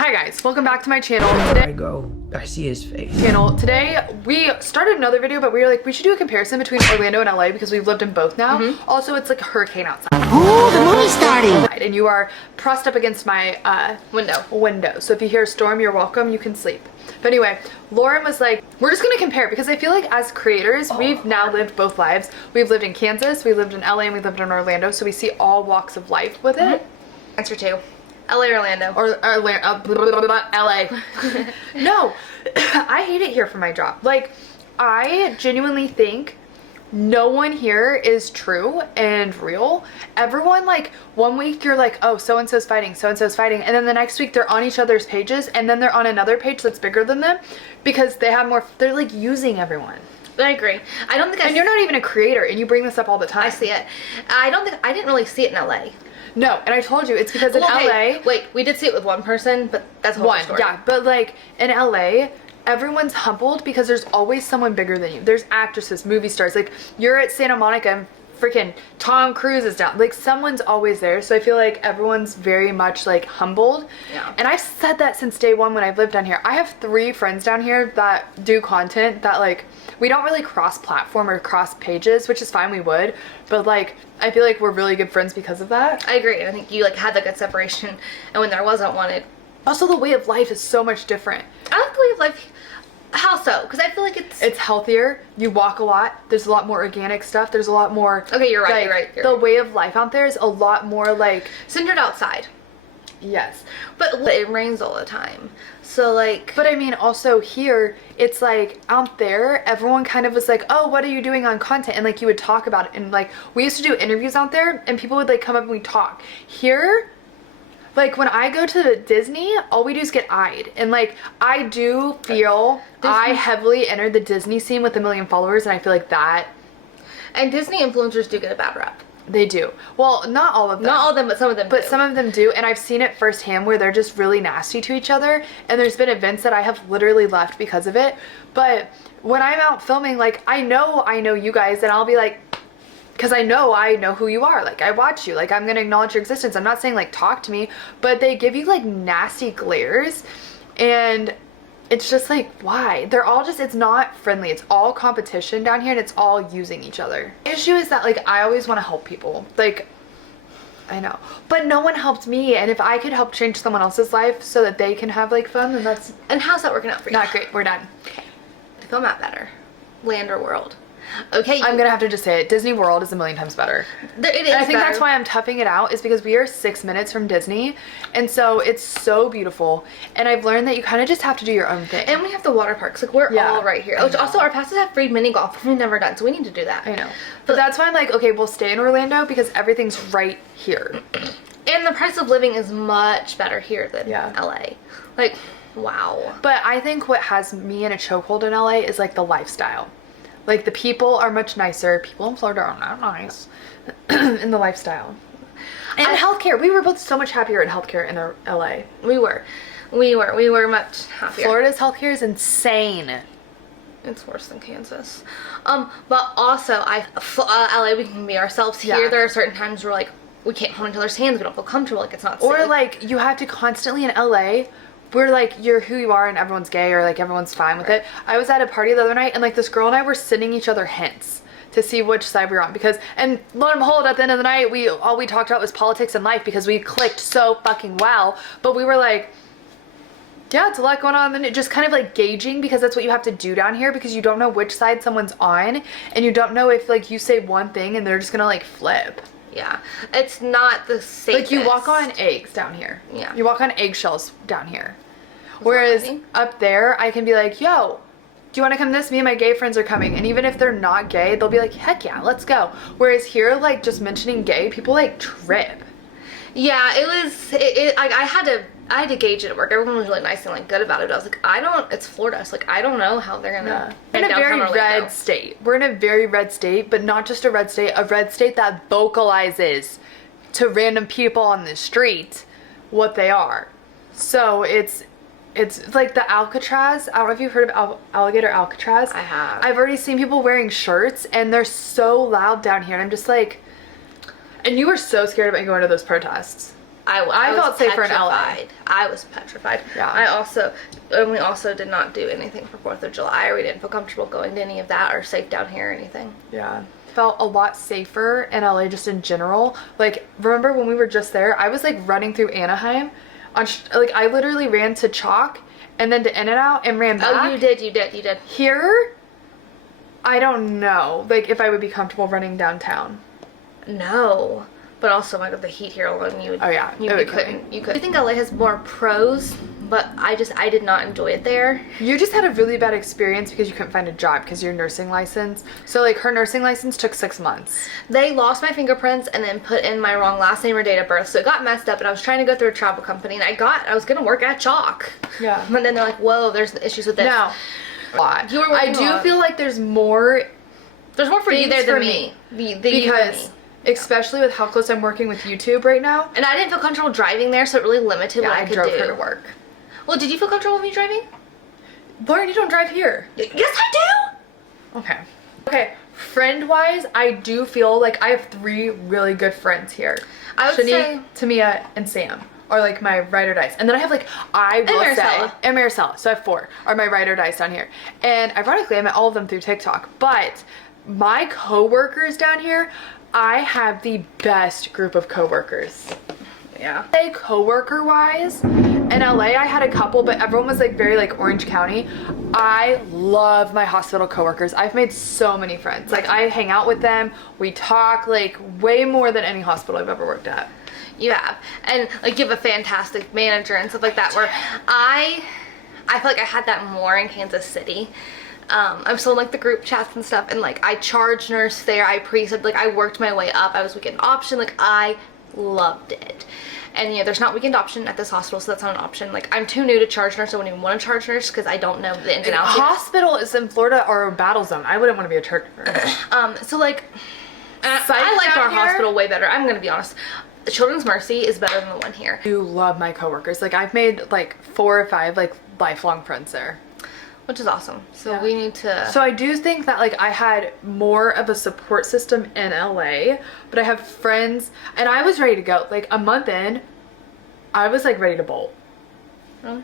Hi guys, welcome back to my channel. I see his face. Today we started another video, but we were like, we should do a comparison between Orlando and LA because we've lived in both now. Also, it's like a hurricane outside. Oh, the movie's starting. And you are pressed up against my window. So if you hear a storm, you're welcome. You can sleep. But anyway, Lauren was like, we're just gonna compare because I feel like as creators, we've now lived both lives. We've lived in Kansas, we lived in LA, and we lived in Orlando. So we see all walks of life with it. Answer two. LA or Orlando? Or LA. No, I hate it here for my job. Like, I genuinely think no one here is true and real. Everyone, like, one week you're like, oh, so-and-so's fighting, so-and-so's fighting. And then the next week they're on each other's pages and then they're on another page that's bigger than them because they have more, they're like using everyone. I agree. I don't think And you're not even a creator and you bring this up all the time. I see it. I didn't really see it in LA. No, and I told you, it's because in LA... Wait, we did see it with one person, but that's a whole other story. Yeah, but like in LA, everyone's humbled because there's always someone bigger than you. There's actresses, movie stars. Like, you're at Santa Monica and freaking Tom Cruise is down. Like, someone's always there. So I feel like everyone's very much like humbled. Yeah. And I've said that since day one when I've lived down here. I have 3 friends down here that do content that, like, we don't really cross platform or cross pages, which is fine, we would, but like I feel like we're really good friends because of that. I agree. I think you like had that good separation, and when there wasn't one, it also the way of life is so much different. I like the way of life. How so? Because I feel like it's healthier. You walk a lot. There's a lot more organic stuff. There's a lot more. Okay, you're right. Like, you're the right. way of life out there is a lot more like Centered outside. Yes, but it rains all the time. So like, but I mean, also here, it's like out there, everyone kind of was like, oh, what are you doing on content? And like you would talk about it. And like we used to do interviews out there and people would like come up and we talk. Here, like when I go to Disney, all we do is get eyed. And like I do feel I heavily entered the Disney scene with 1 million followers, and I feel like that. And Disney influencers do get a bad rap. They do. Well, not all of them. Not all of them, but some of them do. But some of them do, and I've seen it firsthand where they're just really nasty to each other, and there's been events that I have literally left because of it. But when I'm out filming, like, I know you guys, and I'll be like, because I know who you are. Like, I watch you. Like, I'm going to acknowledge your existence. I'm not saying, like, talk to me, but they give you, like, nasty glares, and it's just like, why? They're all just, it's not friendly. It's all competition down here and it's all using each other. The issue is that, like, I always want to help people. Like, I know. But no one helped me, and if I could help change someone else's life so that they can have, like, fun, then that's... And how's that working out for you? Not great. We're done. To film out better. Land or world? Okay. I'm gonna have to just say it. Disney World is 1,000,000 times better. It is. I think that's why I'm toughing it out, is because we are 6 minutes from Disney, and so it's so beautiful. And I've learned that you kind of just have to do your own thing. And we have the water parks. Like, we're all right here. Which also, our passes have free mini golf. We've never done, so we need to do that. I know. But that's why I'm like, okay, we'll stay in Orlando because everything's right here. And the price of living is much better here than LA. Like, wow. But I think what has me in a chokehold in LA is like the lifestyle. Like, the people are much nicer. People in Florida are not nice. In the lifestyle. And healthcare. We were both so much happier in healthcare in LA. We were much happier. Florida's healthcare is insane. It's worse than Kansas. But also, LA, we can be ourselves. Here, there are certain times where, like, we can't hold each other's hands. We don't feel comfortable. Like, it's not safe. Or, like, you have to constantly in LA... We're like, you're who you are and everyone's gay or like everyone's fine with it. I was at a party the other night and like this girl and I were sending each other hints to see which side we were on, because, and lo and behold, at the end of the night, all we talked about was politics and life because we clicked so fucking well. But we were like, yeah, it's a lot going on, and it just kind of like gauging, because that's what you have to do down here, because you don't know which side someone's on, and you don't know if like you say one thing and they're just gonna like flip. Yeah, it's not the safest. Like, you walk on eggs down here. Yeah. You walk on eggshells down here. Whereas up there, I can be like, yo, do you want to come to this? Me and my gay friends are coming. And even if they're not gay, they'll be like, heck yeah, let's go. Whereas here, like, just mentioning gay, people like trip. Yeah, I had to gauge it at work. Everyone was really nice and like good about it. I was like, it's Florida. So like, I don't know how they're gonna. We're in a very red state. We're in a very red state, but not just a red state that vocalizes to random people on the street what they are. So it's like the Alcatraz. I don't know if you've heard of Alligator Alcatraz. I have. I've already seen people wearing shirts and they're so loud down here, and I'm just like, and you were so scared about going to those protests. I was felt safer in LA. petrified. I was petrified. Yeah. And we also did not do anything for 4th of July. We didn't feel comfortable going to any of that or safe down here or anything. Yeah. Felt a lot safer in LA just in general. Like, remember when we were just there, I was like running through Anaheim like I literally ran to Chalk and then to In-N-Out and ran back. Oh, you did. Here, I don't know, like if I would be comfortable running downtown. No. But also, like, with the heat here alone, you would. Oh, yeah. You It would couldn't. You could. I think LA has more pros, but I did not enjoy it there. You just had a really bad experience because you couldn't find a job because your nursing license. So like her nursing license took 6 months. They lost my fingerprints and then put in my wrong last name or date of birth, so it got messed up. And I was trying to go through a travel company, and I was gonna work at Chalk. Yeah. And then they're like, "Whoa, there's issues with this." Now, You were I working do on- feel like there's more There's more for you things there for than me. me. because especially with how close I'm working with YouTube right now. And I didn't feel comfortable driving there, so it really limited what I could drove do. her to work. Well, did you feel comfortable with me driving? Lauren, you don't drive here. Yes, I do. Okay. Friend wise, I do feel like I have 3 really good friends here. I would say Tamia, and Sam are like my ride or dice. And then I have like, I will say, Maricela. and Maricela. So I have 4 are my ride or dice down here. And ironically, I met all of them through TikTok. But my coworkers down here, I have the best group of coworkers. Yeah. Say coworker wise, in LA I had a couple, but everyone was like very like Orange County. I love my hospital coworkers. I've made so many friends. Like I hang out with them, we talk like way more than any hospital I've ever worked at. You have. And like you have a fantastic manager and stuff like that where I feel like I had that more in Kansas City. I'm still in like the group chats and stuff, and like I charge nurse there, I pre-subbed, like I worked my way up, I was weekend option, like I loved it. And yeah, there's not weekend option at this hospital, so that's not an option. Like I'm too new to charge nurse, I wouldn't even want to charge nurse because I don't know the ins and outs. Hospital is in Florida or a battle zone. I wouldn't want to be a church nurse. So like, I Psych liked down our here? hospital way better. I'm gonna be honest. The Children's Mercy is better than the one here. I do love my coworkers. Like I've made like 4 or 5 like lifelong friends there. Which is awesome. So Yeah. we need to. So I do think that like I had more of a support system in LA, but I have friends and I was ready to go. Like a month in, I was like ready to bolt. Really?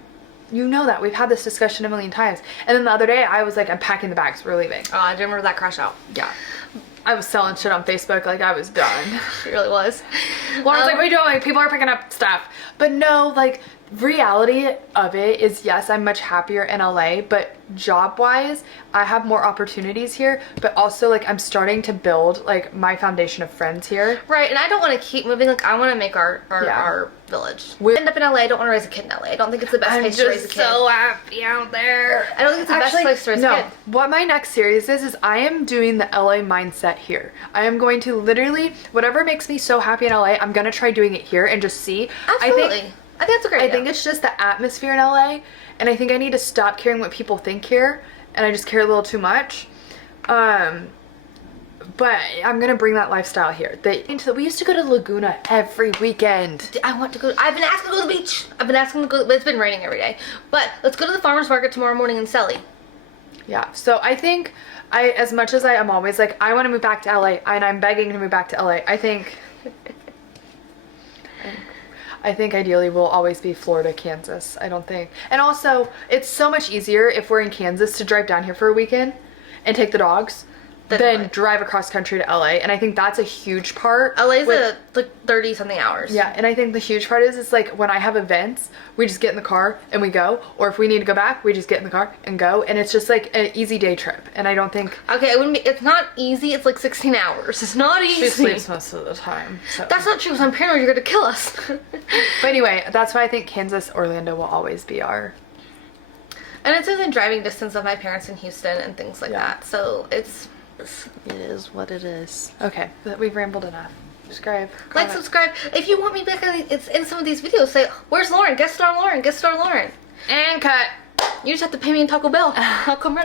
You know that. We've had this discussion a million times. And then the other day I was like, I'm packing the bags, we're leaving. Oh, I didn't remember that crash out. Yeah. I was selling shit on Facebook like I was done. It really was. Lauren's like, what are you doing? Like, people are picking up stuff. But no, like, reality of it is, yes, I'm much happier in LA, but job-wise, I have more opportunities here, but also, like, I'm starting to build, like, my foundation of friends here. Right, and I don't want to keep moving. Like, I want to make our village. We end up in LA. I don't want to raise a kid in LA. I don't think it's the best place to raise a kid. happy out there. I don't think it's the best place to raise a kid. What my next series is I am doing the LA mindset here. I am going to literally, whatever makes me so happy in LA, I'm going to try doing it here and just see. Absolutely. I think that's a great idea. I think it's just the atmosphere in LA, and I think I need to stop caring what people think here, and I just care a little too much. But I'm gonna bring that lifestyle here. We used to go to Laguna every weekend. I want to go. I've been asking to go to the beach. I've been asking to go, but it's been raining every day. But let's go to the farmer's market tomorrow morning in Selly. Yeah, so I think as much as I am always like, I want to move back to LA, and I'm begging to move back to LA, I think ideally we'll always be Florida, Kansas. I don't think. And also, it's so much easier if we're in Kansas to drive down here for a weekend and take the dogs than drive across country to LA. And I think that's a huge part. LA's like 30 something hours. Yeah, and I think the huge part is like when I have events, we just get in the car and we go. Or if we need to go back, we just get in the car and go. And it's just like an easy day trip. And I don't think... Okay, it wouldn't be, it's not easy. It's like 16 hours. It's not easy. She sleeps most of the time. So. That's not true because I'm paranoid you're going to kill us. But anyway, that's why I think Kansas, Orlando will always be our... And it's within driving distance of my parents in Houston and things like that. So it's... It is what it is. Okay, we've rambled enough. Subscribe. Like, subscribe. If you want me back it's in some of these videos, say, where's Lauren? Guest star Lauren. Guest star Lauren. And cut. You just have to pay me in Taco Bell. I'll come right